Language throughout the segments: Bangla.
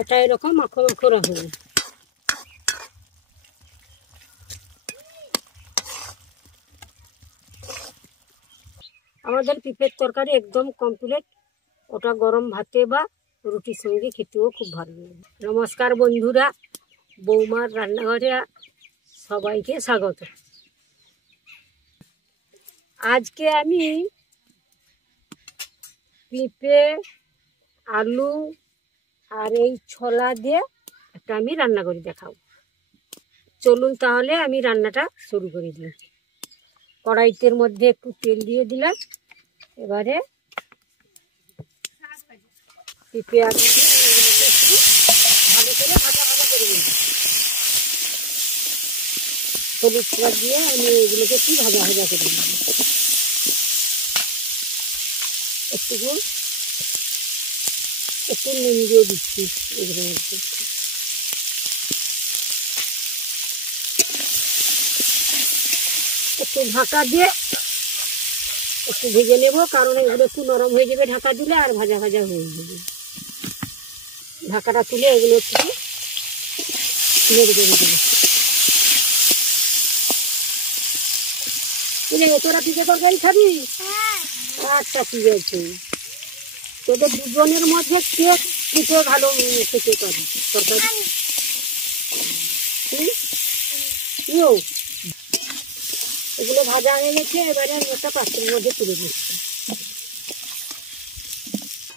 এটা এরকম মাখো মাখো রাখবো। আমাদের পিঁপড়ের তরকারি একদম কমপ্লিট। ওটা গরম ভাতে বা রুটির সঙ্গে খেতেও খুব ভালো লাগে। নমস্কার বন্ধুরা, বৌমার রান্নাঘরে সবাইকে স্বাগত। আজকে আমি পেঁপে, আলু আর এই ছোলা দিয়ে একটা আমি রান্না করে দেখাবো। চলুন তাহলে আমি রান্নাটা শুরু করে দিই। কড়াইতের মধ্যে একটু তেল দিয়ে দিলাম। এবারে পেঁপে আলু দিয়ে এগুলোকে একটু ভালো করে ভাজা ভাজা করে নিই। হলুদ ছোলা দিয়ে আমি এগুলোকে একটু ভাজা ভাজা করে নিই। একটু নুন দিয়ে দিচ্ছি এগুলোর মধ্যে। একটু ঢাকা দিয়ে একটু ভেজে নেব, কারণ এগুলো একটু নরম হয়ে যাবে ঢাকা দিলে, আর ভাজা ভাজা হয়ে যাবে। ঢাকাটা তুলে এগুলো একটু নেড়ে করে দেবো। তোরা পিঠে তরকারি খাবি? আচ্ছা ঠিক আছে। তোদের দুজনের মধ্যে কে পিঠে ভালো খেতে পারি তরকারি? এগুলো ভাজা হয়ে গেছে। এবারে আমি একটা পাত্রের মধ্যে তুলে দিচ্ছি।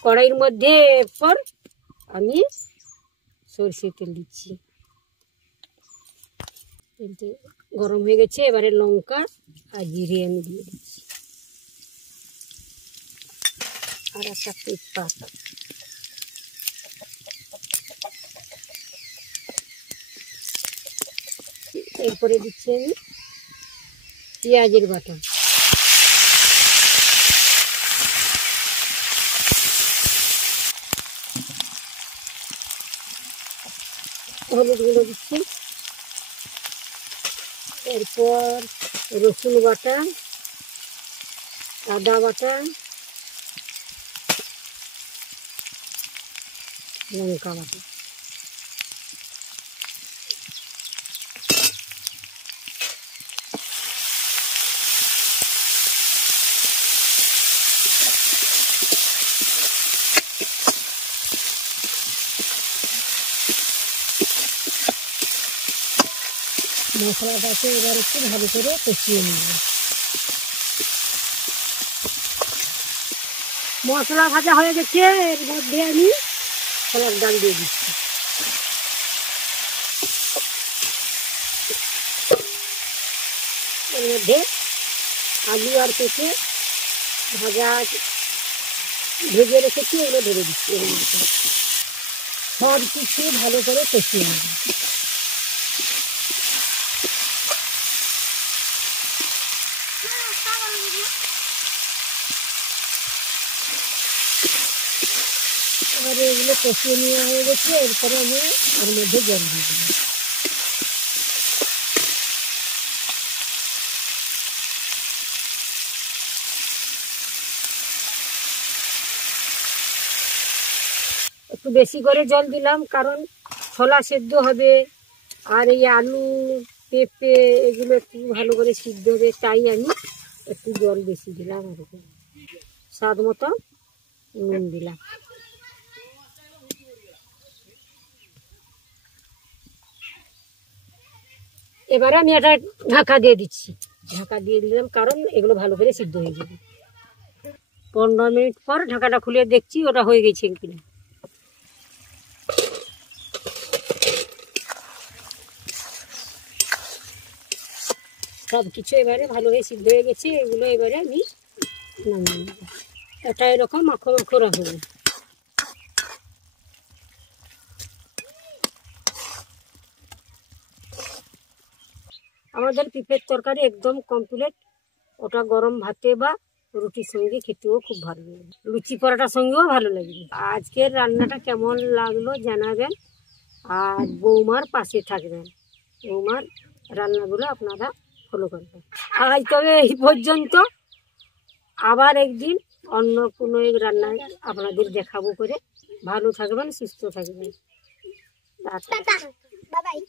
কড়াইয়ের মধ্যে এরপর আমি সরষের তেল দিচ্ছি। তেলটা গরম হয়ে গেছে। এবারে লঙ্কা আর জিরে আমি দিয়ে দিচ্ছি, আর একটা তেজপাতা। এরপরে দিচ্ছি আমি পেঁয়াজের বাটা, হলুদ গুঁড়ো দিচ্ছি, এরপর রসুন বাটা, আদা বাটা, লঙ্কা বাটা। মশলাটাকে এবার একটু ভালো করে কষিয়ে নেব। মশলা ভাজা হয়ে গেছে। এর মধ্যে আমি ছোলার ডাল দিয়ে দিচ্ছি। এর মধ্যে আলু আর পেঁপে ভাজা ভেজে রেখেছি, এগুলো ধরে দিচ্ছি। এর মধ্যে সব কিছু ভালো করে কষিয়ে নেব। এবারে এগুলো কষিয়ে নেওয়া হয়ে গেছে। এরপরে আমি এর মধ্যে জল দিয়ে দেবো। একটু বেশি করে জল দিলাম, কারণ ছোলা সেদ্ধ হবে, আর এই আলু পেঁপে এগুলো একটু ভালো করে সিদ্ধ হবে, তাই আমি একটু জল বেশি দিলাম। আর স্বাদ মতো নুন দিলাম। এবারে আমি এটা ঢাকা দিয়ে দিচ্ছি। ঢাকা দিয়ে দিলাম কারণ এগুলো ভালো করে সিদ্ধ হয়ে যাবে। 15 মিনিট পর ঢাকাটা খুলে দেখছি ওটা হয়ে গেছে কিনা। সব কিছু এবারে ভালো হয়ে সিদ্ধ হয়ে গেছে। এগুলো এবারে আমি নামিয়ে নেব। এটা এরকম মাখো মাখো রাখবো। আমাদের পিঁপড়ের তরকারি একদম কমপ্লিট। ওটা গরম ভাতে বা রুটির সঙ্গে খেতেও খুব ভালো লাগে, লুচি পরোটার সঙ্গেও ভালো লাগবে। আজকের রান্নাটা কেমন লাগলো জানাবেন, আর বৌমার পাশে থাকবেন। বৌমার রান্নাগুলো আপনারা ফলো করবেন। আজ তবে এই পর্যন্ত। আবার একদিন অন্য কোনো এক রান্না আপনাদের দেখাবো করে। ভালো থাকবেন, সুস্থ থাকবেন। টাটা। বাবাই।